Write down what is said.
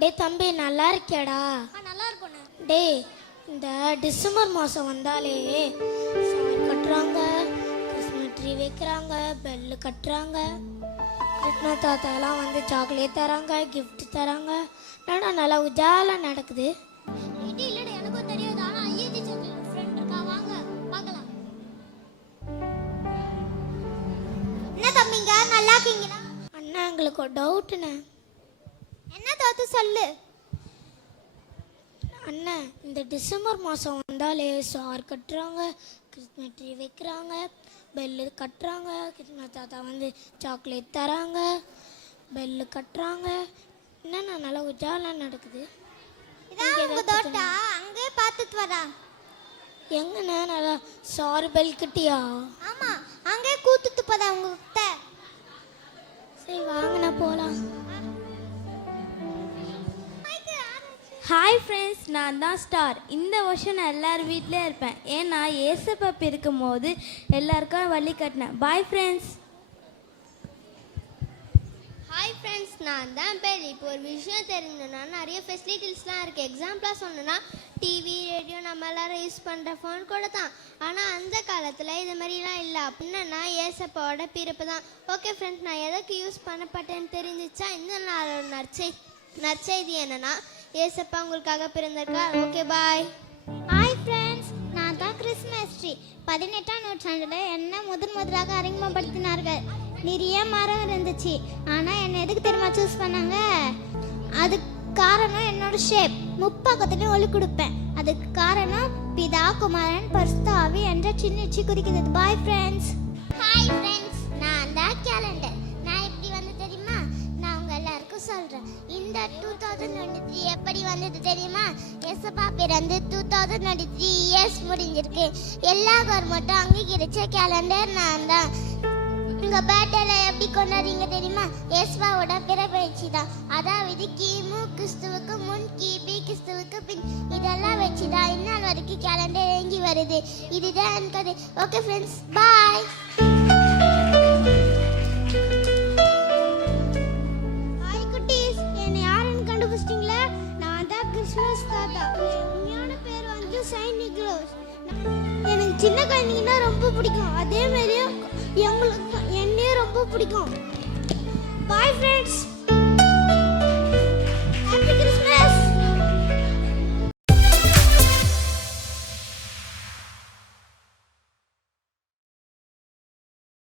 டேய் தம்பி நல்லா இருக்கியாடா? நல்லா இருக்கணும். டேய் இந்த டிசம்பர் மாதம் வந்தாலே சார் கட்டுறாங்க, கிறிஸ்மஸ் ட்ரீ வைக்கிறாங்க, பெல்லு கட்டுறாங்க, கிறிஸ்மஸ் தாத்தாலாம் வந்து சாக்லேட் தராங்க, கிஃப்ட் தராங்க. என்னடா நல்லா உஜாலாக நடக்குது. இது இல்லடா எனக்கும் தெரியாது. ஆனா ஐஏடி சாக்லேட் ஃப்ரெண்ட் இருக்கா, வாங்க பார்க்கலாம். என்ன தம்பிங்க நல்லா இருக்கீங்களா? அண்ணா எங்களுக்கு ஒரு டவுட்டுண்ணே. என்ன தோத்து சொல்லு. அண்ணா இந்த டிசம்பர் மாதம் வந்தாலே சார் கட்டுறாங்க, கிறிஸ்மஸ் ட்ரீ வைக்கிறாங்க, பெல்லு கட்டுறாங்க, கிறிஸ்மஸ் தாத்தா வந்து சாக்லேட் தராங்க, பெல்லு கட்டுறாங்க. என்னண்ணா நல்லா உஜாலாக நடக்குது. இதான் உங்க தோட்டா? அங்கே பார்த்துட்டு வரா. எங்கண்ணா நல்லா சார் பெல் கிட்டியா? ஆமா அங்கே கூத்துட்டு போதா உங்ககிட்ட. சரி வாங்கண்ணா போகலாம். ஹாய் ஃப்ரெண்ட்ஸ், நான் தான் ஸ்டார். இந்த வருஷம் நான் எல்லாரும் வீட்டிலே இருப்பேன். ஏன்னா ஏசப்பா இருக்கும்போது எல்லாருக்கும் வழி கட்டினேன். Bye friends. ஹாய் ஃப்ரெண்ட்ஸ், நான் தான் பெல். இப்போ ஒரு விஷயம் தெரிஞ்சதுன்னா நிறைய ஃபெசிலிட்டிஸ்லாம் இருக்குது. எக்ஸாம்பிளாக சொன்னோன்னா டிவி, ரேடியோ நம்ம எல்லோரும் யூஸ் பண்ணுற ஃபோன் கூட தான். ஆனால் அந்த காலத்தில் இது மாதிரிலாம் இல்லை. அப்படின்னா ஏசப்பாவோட பிறப்பு தான். ஓகே ஃப்ரெண்ட்ஸ், நான் எதுக்கு யூஸ் பண்ணப்பட்டேன்னு தெரிஞ்சிச்சா? இந்த நாளோட நற்செய்தி என்னன்னா ஏசப்பா உங்களுக்காக பிறந்திருக்கார். Okay bye. ஹாய் ஃப்ரெண்ட்ஸ், நான் தான் கிறிஸ்மஸ் ட்ரீ. 18ஆம் நூற்றாண்டில் என்ன முதலாக அறிமுகப்படுத்தினார்கள். நிறைய மரம் இருந்துச்சு. ஆனால் என்னை எதுக்கு தெரியுமா சூஸ் பண்ணாங்க? அதுக்கு காரணம் என்னோட ஷேப். முப்பக்கத்துலேயும் ஒளி கொடுப்பேன். அதுக்கு காரணம் பிதா, குமாரன், பரிசுத்த ஆவி என்ற சின்னிச்சு குறிக்கிறது. Bye friends. ஹாய் ஃப்ரெண்ட்ஸ், நான் தான் கேலண்டர். நான் எப்படி வந்து தெரியுமா? நான் உங்க எல்லாருக்கும் சொல்கிறேன். இந்த 2023 எப்படி வந்தது தெரியுமா? ஏசப்பா பிறந்து 2023 இயர்ஸ் முடிஞ்சிருக்கு. எல்லா கவர்மெண்ட்டும் அங்கீகரிச்ச கேலண்டர் நான் தான். உங்கள் பர்த்டேல எப்படி கொண்டாடுறீங்க தெரியுமா? ஏசப்பாவோட பிறப்பெயர்ச்சி தான். அதாவது கிமு கிறிஸ்துவுக்கு முன், கிபி கிறிஸ்துவுக்கு பின், இதெல்லாம் வச்சு தான் இந்நாள் வரைக்கும் கேலண்டர் இயங்கி வருது. இதுதான் எனக்கு. ஓகே ஃப்ரெண்ட்ஸ், பாய். கிறிஸ்மஸ் தாத்தா. உண்மையான பேர் வந்து செயின்ட் நிக்கோலஸ். எனக்கு சின்ன குழந்தைங்கன்னா ரொம்ப பிடிக்கும். அதே மாதிரி எங்களுக்கு என்னையும் ரொம்ப பிடிக்கும். Bye friends.